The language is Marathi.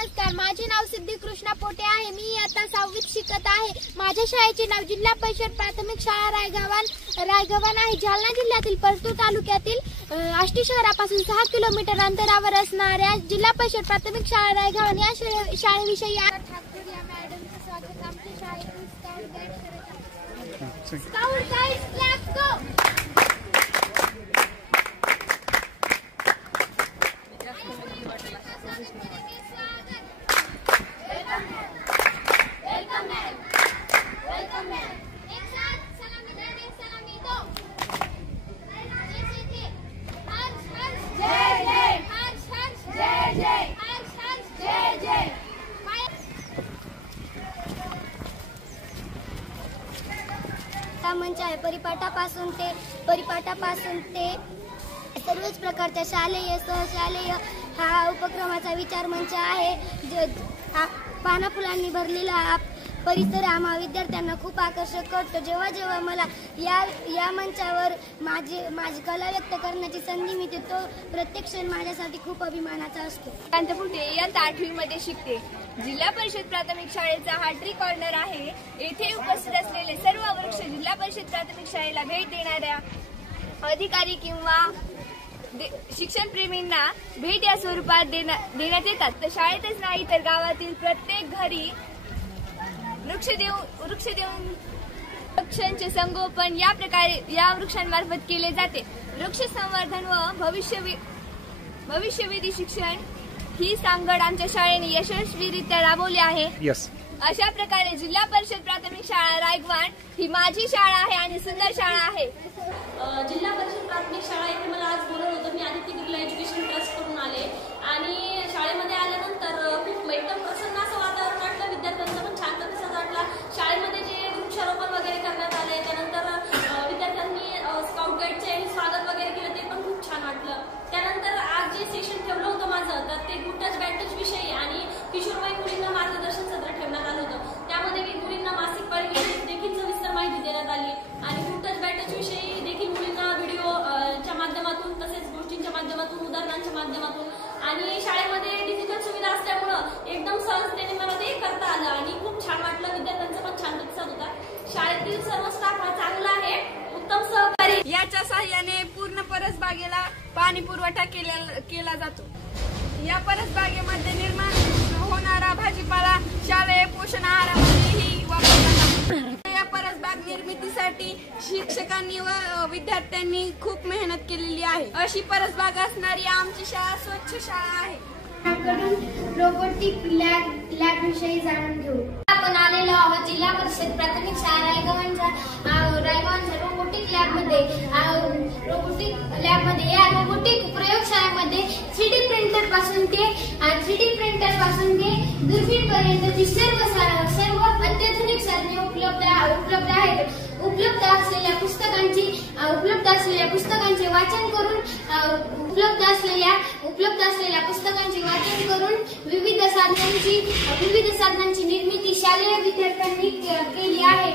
नमस्कार, माझे नाव सिद्धी कृष्णा पोटे आहे। मी आता 6वीत शिकत आहे। माझ्या शाळेचे नाव जिल्हा परिषद प्राथमिक शाळा रायगव्हाण आहे। जालना जिल्ह्यातील परतूर तालुक्यातील आष्टी शहरापासून 6 किलोमीटर अंतरावर असणाऱ्या जिल्हा परिषद प्राथमिक शाळा रायगव्हाण या शाळेविषयी ठाकूर या मॅडमचे स्वागत। आमच्या शाळेतील स्काउट गाईड्स लेट्स गो। मंच आहे। परिपाठापासून ते सर्वच प्रकारच्या शालेय सहशालेय हा उपक्रमाचा विचार मंच आहे। पाना फुलांनी भरलेला हा परिसर आम्हा विद्यार्थ्यांना खूप आकर्षक करतो। जेव्हा जेव्हा मला या मंचावर माझी कला व्यक्त करण्याची संधी मिळते तो प्रत्येक क्षण माझ्यासाठी खूप अभिमानाचा असतो। कांतपुटे इयत्ता 8वी मध्ये शिकते। जिल्हा परिषद प्राथमिक शाळेचा हा ट्री कॉर्नर आहे। येथे उपस्थित असलेले सर्व वृक्ष जिल्हा परिषद प्राथमिक शाळेला भेट देणाऱ्या अधिकारी किंवा शिक्षणप्रेमींना भेट या स्वरूपात देण्यात येतात। तर शाळेतच नाही तर गावातील प्रत्येक घरी वृक्ष देऊन वृक्षांचे संगोपन या प्रकारे या वृक्षांमार्फत केले जाते। वृक्ष संवर्धन व भविष्यवेधी शिक्षण ही सांगड आमच्या शाळेने यशस्वीरित्या राबवली आहे। अशा प्रकारे जिल्हा परिषद प्राथमिक शाळा रायगव्हाण ही माझी शाळा आहे आणि सुंदर शाळा आहे। जिल्हा परिषद प्राथमिक शाळा इथे मला आज बोलवलं होतं। मी आदित्य बिर्ला एज्युकेशन ट्रस्ट करून आले आणि शाळेमध्ये आल्यानंतर खूप एकदम प्रसन्न असं वातावरण वाटलं। विद्यार्थ्यांचा पण छान प्रतिसाद वाटला। शाळेमध्ये जे वृक्षारोपण वगैरे करण्यात आले, त्यानंतर विद्यार्थ्यांनी स्काउट गाईडचे स्वागत वगैरे केलं, ते पण खूप छान वाटलं। त्यानंतर आज जे सेशन ठेवलं होतं माझं तर ते गुड टच बॅड टच विषयी आणि किशोरवयीन मुलींना मार्गदर्शन सत्र ठेवण्यात आलं होतं। त्यामध्ये मुलींना मासिक पाळीविषयी देखील सविस्तर माहिती देण्यात आली आणि गुड टच बॅड टच विषयी देखील मुलींना व्हिडिओच्या माध्यमातून तसेच गोष्टींच्या माध्यमातून उदाहरणांच्या माध्यमातून आणि शाळेमध्ये डिजिटल सुविधा असल्यामुळं एकदम सहजतेने मला ते करता आलं आणि खूप छान वाटलं। विद्यार्थ्यांचा पण छान प्रतिसाद होता। शाळेतील सर्व स्टाफ हा चांगला आहे, उत्तम सहकारी। याच्या सहाय्याने पूर्ण परसबागेला पाणी पुरवठा केला जातो। या परसबागेमध्ये निर्माण होणारा भाजीपाला शालेय पोषण आहारामध्येही वापरला जातो। या परसबाग निर्मितीसाठी शिक्षकांनी व विद्यार्थ्यांनी खूप मेहनत केलेली आहे। अशी परसबाग असणारी आमची शाळा स्वच्छ शाळा आहे। रोबोटिक लॅब विषयी जाणून घेऊ। आपण आलेलो आहोत जिल्हा परिषद प्राथमिक शाळा रायगव्हाणच्या रोबोटिक लॅबमध्ये। या रोबोटिक प्रयोगशाळेमध्ये 3D प्रिंटर पासून ते दूरबीन पर्यंतची सर्व अत्याधुनिक साधने उपलब्ध आहेत। उपलब्ध असलेल्या पुस्तकांचे वाचन करून विविध साधनांची निर्मिती शालेय विद्यार्थ्यांनी केली आहे।